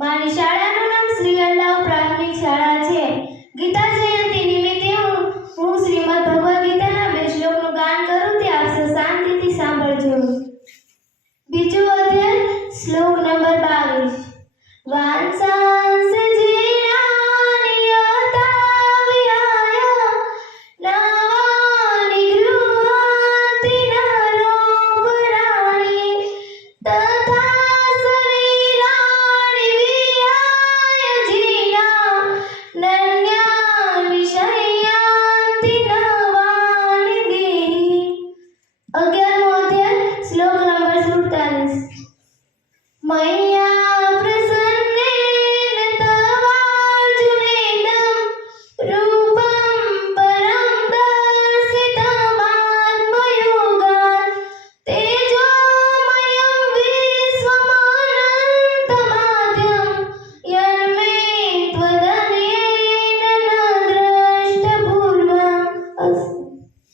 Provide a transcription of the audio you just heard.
મારી શાળાનું નામ શ્રી અલ્લાહ પ્રાથમિક શાળા છે. ગીતા જયંતિ નિમિત્તે હું હું શ્રીમદ ભગવદ્ ગીતાના બે શ્લોકનું ગાન કરું તે આપ શાંતિથી સાંભળજો. બીજો અધ્યાય, શ્લોક નંબર બાવીસ. વાંસાંસ અગિયારમો અધ્યાય શ્લોક નંબર સુડતાલીસ મૈયા